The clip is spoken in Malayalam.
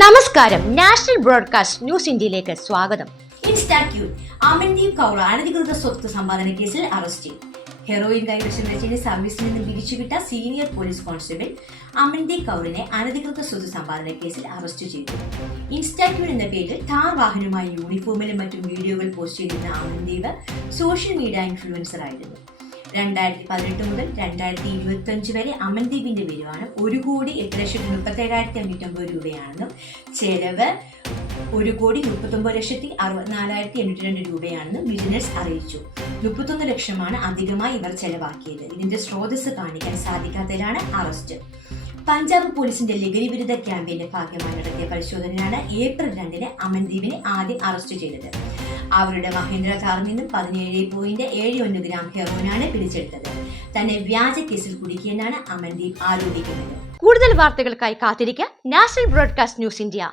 നമസ്കാരം. നാഷണൽ ബ്രോഡ്കാസ്റ്റ് ന്യൂസ് ഇന്ത്യയിലേക്ക് സ്വാഗതം. ഇൻസ്റ്റാക്യൂ അമൻദീപ് കൗർ അനധികൃത സ്വത്ത് സമ്പാദന കേസിൽ അറസ്റ്റ് ഹെറോയിൻ കൈവശം വെച്ചതിന് സർവീസിൽ നിന്ന് പിരിച്ചുവിട്ട സീനിയർ പോലീസ് കോൺസ്റ്റബിൾ അമൻദീപ് കൗറിനെ അനധികൃത സ്വത്ത് സമ്പാദന കേസിൽ അറസ്റ്റ് ചെയ്തു. ഇൻസ്റ്റാറ്റ്യൂട്ട് എന്ന പേരിൽ ഥാർ വാഹനവുമായി യൂണിഫോമിലും മറ്റും വീഡിയോകൾ പോസ്റ്റ് ചെയ്തിരുന്ന അമൻദീപ് സോഷ്യൽ മീഡിയ ഇൻഫ്ലുവൻസർ ആയിരുന്നു രണ്ടായിരത്തി പതിനെട്ട് മുതൽ രണ്ടായിരത്തി ഇരുപത്തി അഞ്ച് വരെ അമൻദീപിന്റെ വരുമാനം ഒരു കോടി എട്ട് ലക്ഷത്തി മുപ്പത്തി ഏഴായിരത്തി അഞ്ഞൂറ്റമ്പത് രൂപയാണെന്നും ചെലവ് ഒരു കോടി മുപ്പത്തൊമ്പത് ലക്ഷത്തി അറുപത്തിനാലായിരത്തി എണ്ണൂറ്റി രണ്ട് രൂപയാണെന്നും ബിസിനസ് അറിയിച്ചു. മുപ്പത്തൊന്ന് ലക്ഷമാണ് അധികമായി ഇവർ ചെലവാക്കിയത്. ഇതിന്റെ സ്രോതസ് കാണിക്കാൻ സാധിക്കാത്തതിലാണ് അറസ്റ്റ്. പഞ്ചാബ് പോലീസിന്റെ ലഹരി വിരുദ്ധ ക്യാമ്പയിന്റെ ഭാഗമായി നടത്തിയ പരിശോധനയാണ് ഏപ്രിൽ രണ്ടിന് അമൻദീപിനെ ആദ്യം അറസ്റ്റ് ചെയ്തത്. അവരുടെ മഹേന്ദ്ര കാറിൽ നിന്നും പതിനേഴ് പോയിന്റ് ഏഴ് ഒന്ന് ഗ്രാം ഹെറോനാണ് പിടിച്ചെടുത്തത്. തന്നെ വ്യാജ കേസിൽ കുടുക്കിയെന്നാണ് അമൻദീപ് ആരോപിക്കുന്നത്. കൂടുതൽ വാർത്തകൾക്കായി കാത്തിരിക്കുക നാഷണൽ ബ്രോഡ്കാസ്റ്റ് ന്യൂസ് ഇന്ത്യ.